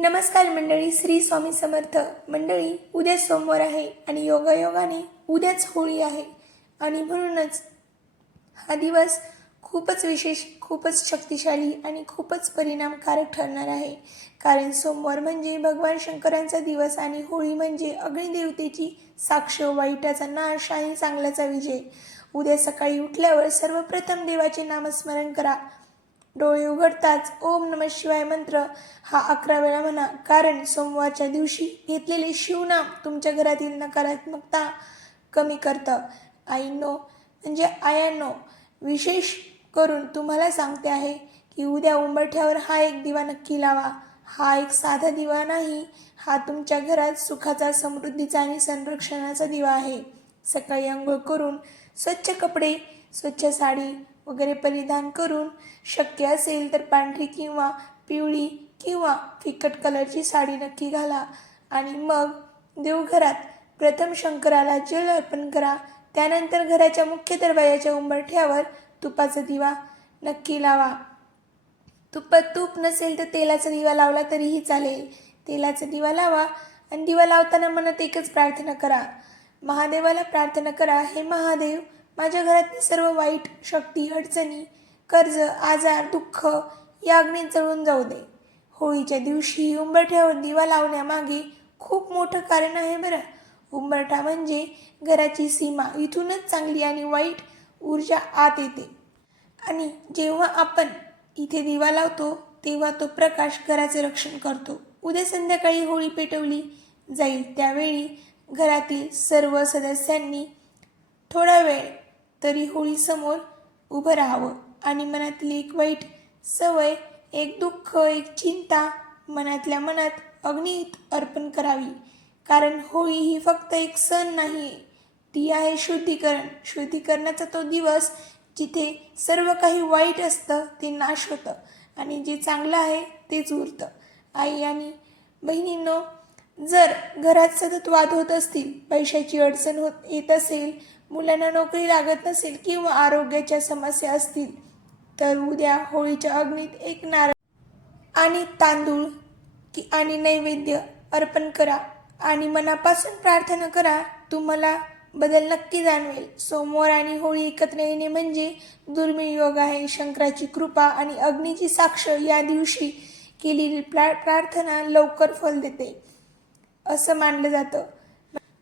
नमस्कार मंडळी, श्री स्वामी समर्थ मंडळी. उद्या सोमवार आहे आणि योगायोगाने उद्याच होळी आहे आणि म्हणूनच हा दिवस खूपच विशेष, खूपच शक्तिशाली आणि खूपच परिणामकारक ठरणार आहे. कारण सोमवार म्हणजे भगवान शंकरांचा दिवस आणि होळी म्हणजे अग्निदेवतेची साक्ष, वाईटाचा नाश आणि चांगल्याचा विजय. उद्या सकाळी उठल्यावर सर्वप्रथम देवाचे नामस्मरण करा. डोळे उघडताच ओम नमः शिवाय मंत्र हा 11 वेळा म्हणा. कारण सोमवारच्या दिवशी घेतलेले शिवनाम तुमच्या घरातील नकारात्मकता कमी करतं. आईनो म्हणजे आयांनो, विशेष करून तुम्हाला सांगते आहे की उद्या उंबरठ्यावर हा एक दिवा नक्की लावा. हा एक साधा दिवा नाही, हा तुमच्या घरात सुखाचा, समृद्धीचा आणि संरक्षणाचा दिवा आहे. सकाळी आंघोळ करून स्वच्छ कपडे, स्वच्छ साडी वगैरे परिधान करून, शक्य असेल तर पांढरी किंवा पिवळी किंवा फिकट कलरची साडी नक्की घाला आणि मग देवघरात प्रथम शंकराला जल अर्पण करा. त्यानंतर घराच्या मुख्य दरवाजाच्या उंबरठ्यावर तुपाचा दिवा नक्की लावा. तूप नसेल तर तेलाचा दिवा लावला तरीही चालेल. तेलाचा दिवा लावा आणि दिवा लावताना मनात एकच प्रार्थना करा. महादेवाला प्रार्थना करा, हे महादेव, माझ्या घरातील सर्व वाईट शक्ती, अडचणी, कर्ज, आजार, दुःख या अग्नीत जळून जाऊ दे. होळीच्या दिवशी उंबरठ्यावर दिवा लावण्यामागे खूप मोठं कारण आहे बरं. उंबरठा म्हणजे घराची सीमा. इथूनच चांगली आणि वाईट ऊर्जा आत येते आणि जेव्हा आपण इथे दिवा लावतो तेव्हा तो प्रकाश घराचे रक्षण करतो. उद्या संध्याकाळी होळी पेटवली जाईल, त्यावेळी घरातील सर्व सदस्यांनी थोडा वेळ तरी होळीसमोर उभं राहावं आणि मनातील एक वाईट सवय, एक दुःख, एक चिंता मनातल्या मनात अग्नीत अर्पण करावी. कारण होळी ही फक्त एक सण नाही, ती आहे शुद्धीकरण. शुद्धीकरणाचा तो दिवस जिथे सर्व काही वाईट असतं ते नाश होतं आणि जे चांगलं आहे तेच उरतं. आई आणि बहिणींनो, जर घरात सतत वाद होत असतील, पैशाची अडचण येत असेल, मुलांना नोकरी लागत नसेल किंवा आरोग्याच्या समस्या असतील, तर उद्या होळीच्या अग्नीत एक नारळ आणि तांदूळ आणि नैवेद्य अर्पण करा आणि मनापासून प्रार्थना करा. तुम्हाला बदल नक्की जाणवेल. सोमवार आणि होळी एकत्र येणे म्हणजे दुर्मिळ योग आहे. शंकराची कृपा आणि अग्नीची साक्ष या दिवशी केलेली प्रार्थना लवकर फल देते असं मानलं जातं.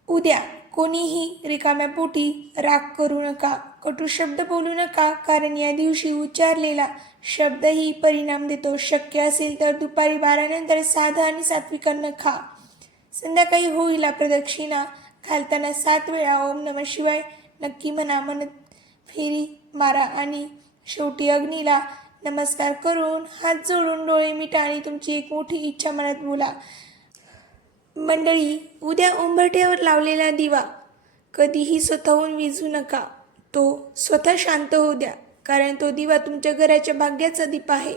उद्या कोणीही रिकाम्या पोटी राग करू नका, कटू शब्द बोलू नका, कारण या दिवशी उच्चारलेला शब्दही परिणाम देतो. शक्य असेल तर दुपारी 12 नंतर साधं आणि सात्विक अन्न खा. संध्याकाळी होळीला प्रदक्षिणा घालताना 7 वेळा ओम नमः शिवाय नक्की म्हणा. म्हणत फेरी मारा आणि शेवटी अग्नीला नमस्कार करून, हात जोडून, डोळे मिटा आणि तुमची एक मोठी इच्छा मनात बोला. मंडळी, उद्या उंबरठ्यावर लावलेला दिवा कधीही स्वतःहून विझू नका. तो स्वतः शांत होऊ द्या, कारण तो दिवा तुमच्या घराच्या भाग्याचा दीप आहे.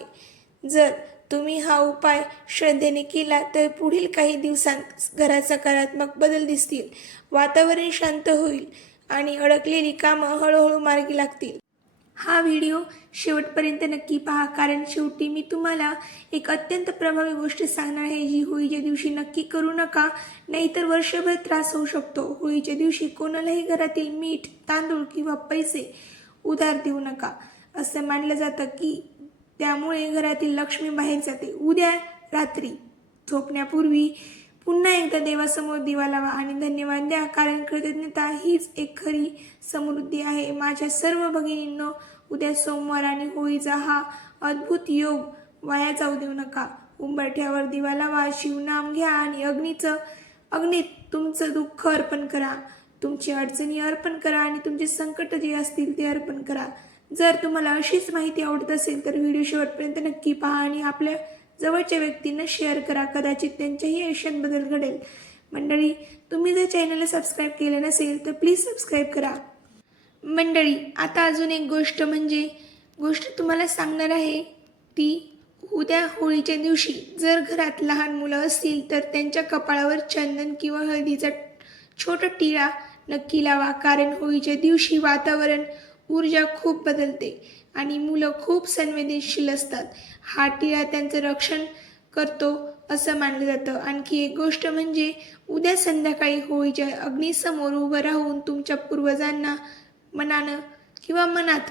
जर तुम्ही हा उपाय श्रद्धेने केला तर पुढील काही दिवसांत घरात सकारात्मक बदल दिसतील, वातावरण शांत होईल आणि अडकलेली कामं हळूहळू मार्गी लागतील. हा व्हिडिओ शेवटपर्यंत नक्की पहा, कारण शेवटी मी तुम्हाला एक अत्यंत प्रभावी गोष्ट सांगणार आहे, जी होळीच्या दिवशी नक्की करू नका, नाहीतर वर्षभर त्रास होऊ शकतो. होळीच्या दिवशी कोणालाही घरातील मीठ, तांदूळ किंवा पैसे उधार देऊ नका. असं मानलं जातं की त्यामुळे घरातील लक्ष्मी बाहेर जाते. उद्या रात्री झोपण्यापूर्वी पुन्हा एकदा देवासमोर दिवा लावा आणि धन्यवाद द्या, कारण कृतज्ञता हीच एक खरी समृद्धी आहे. माझ्या सर्व भगिनींनो, उद्या सोमवार आणि होळीचा हा अद्भुत योग वाया जाऊ देऊ नका. उंबरठ्यावर दिवा लावा, शिवनाम घ्या आणि अग्नीत तुमचं दुःख अर्पण करा, तुमची अडचणी अर्पण करा आणि तुमचे संकट जे असतील ते अर्पण करा. जर तुम्हाला अशीच माहिती आवडत असेल तर व्हिडिओ शेवटपर्यंत नक्की पहा आणि आपल्या जवळच्या व्यक्तींना शेअर करा. कदाचित त्यांच्याही आयुष्यात बदल घडेल. मंडळी, तुम्ही जर चॅनलला सबस्क्राईब केलं नसेल तर प्लीज सबस्क्राईब करा. मंडळी, आता अजून एक गोष्ट तुम्हाला सांगणार आहे. ती उद्या होळीच्या दिवशी जर घरात लहान मुलं असतील तर त्यांच्या कपाळावर चंदन किंवा हळदीचा छोटा टिळा नक्की लावा. कारण होळीच्या दिवशी वातावरण, ऊर्जा खूप बदलते आणि मुलं खूप संवेदनशील असतात. हा टिळा त्यांचं रक्षण करतो असं मानलं जातं. आणखी एक गोष्ट म्हणजे उद्या संध्याकाळी होळीच्या अग्नीसमोर उभं राहून तुमच्या पूर्वजांना मनानं किंवा मनात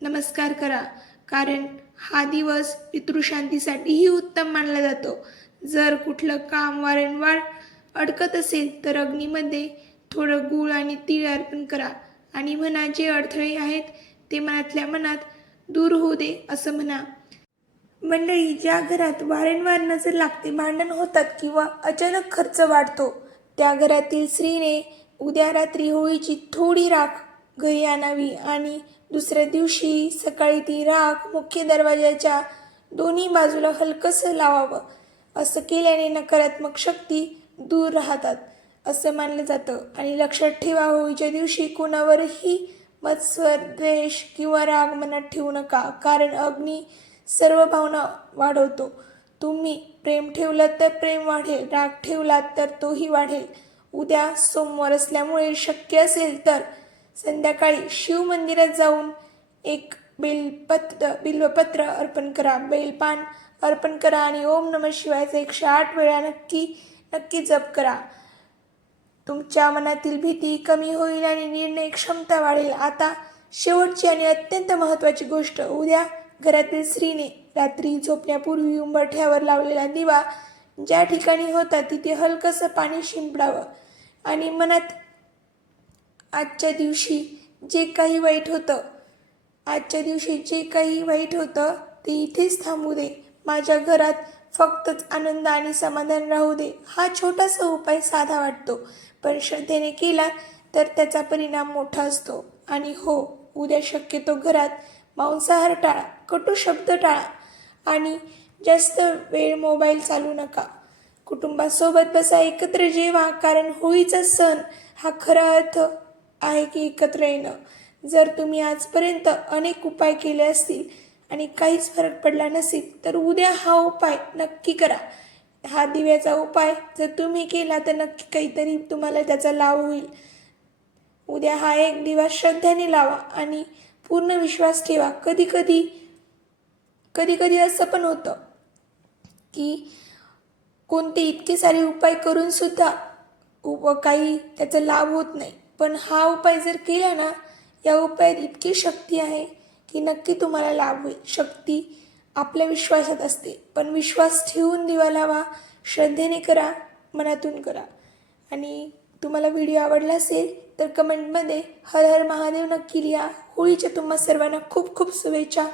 नमस्कार करा, कारण हा दिवस पितृशांतीसाठीही उत्तम मानला जातो. जर कुठलं काम वारंवार अडकत असेल तर अग्नीमध्ये थोडं गूळ आणि तीळ अर्पण करा आणि म्हणा जे अडथळे आहेत ते मनातल्या मनात दूर होऊ दे असं म्हणा. मंडळी, ज्या घरात वारंवार नजर लागते, भांडण होतात किंवा अचानक खर्च वाढतो, त्या घरातील स्त्रीने उद्या रात्री होळीची थोडी राख घरी आणावी आणि दुसऱ्या दिवशी सकाळी ती राख मुख्य दरवाजाच्या दोन्ही बाजूला हलकंसं लावावं. असं केल्याने नकारात्मक शक्ती दूर राहतात असं मानलं जातं. आणि लक्षात ठेवा, होळीच्या दिवशी कोणावरही मत्सर, द्वेष किंवा राग मनात ठेवू नका, कारण अग्नी सर्व भावना वाढवतो. तुम्ही प्रेम ठेवलं तर प्रेम वाढेल, राग ठेवलात तर तोही वाढेल. उद्या सोमवार असल्यामुळे शक्य असेल तर संध्याकाळी शिव मंदिरात जाऊन एक बिल्वपत्र अर्पण करा, बेलपान अर्पण करा आणि ओम नमः शिवायचा 108 वेळा नक्की जप करा. तुमच्या मनातील भीती कमी होईल आणि निर्णय क्षमता वाढेल. आता शेवटची आणि अत्यंत महत्त्वाची गोष्ट, उद्या घरातील स्त्रीने रात्री झोपण्यापूर्वी उंबरठ्यावर लावलेला दिवा ज्या ठिकाणी होता तिथे हलकंसं पाणी शिंपडावं आणि मनात आजच्या दिवशी जे काही वाईट होतं ते इथेच थांबू दे, माझ्या घरात फक्तच आनंद आणि समाधान राहू दे. हा छोटासा उपाय साधा वाटतो, पण श्रद्धेने केला तर त्याचा परिणाम मोठा असतो. आणि हो, उद्या शक्यतो घरात मांसाहार टाळा, कटू शब्द टाळा आणि जास्त वेळ मोबाईल चालू नका. कुटुंबासोबत बसा, एकत्र जेवा, कारण होळीचा सण हा खरा अर्थ आहे की एकत्र येणं. जर तुम्ही आजपर्यंत अनेक उपाय केले असतील आणि काहीच फरक पडला नसेल तर उद्या हा उपाय नक्की करा. हा दिव्याचा उपाय जर तुम्ही केला तर नक्की काहीतरी तुम्हाला त्याचा लाभ होईल. उद्या हा एक दिवा श्रद्धेने लावा आणि पूर्ण विश्वास ठेवा. कधी कधी असं पण होतं की कोणते इतके सारे उपाय करून सुद्धा काही त्याचा लाभ होत नाही, पण हा उपाय जर केला ना, या उपायात इतकी शक्ती आहे की नक्की तुम्हाला लाभ होईल. शक्ती आपल्या विश्वासात असते, पण विश्वास ठेवून दिवा लावा, श्रद्धेने करा, मनातून करा. आणि तुम्हाला व्हिडिओ आवडला असेल तर कमेंटमध्ये हर हर महादेव नक्की लिहा. होळीच्या तुम्हा सर्वांना खूप खूप शुभेच्छा.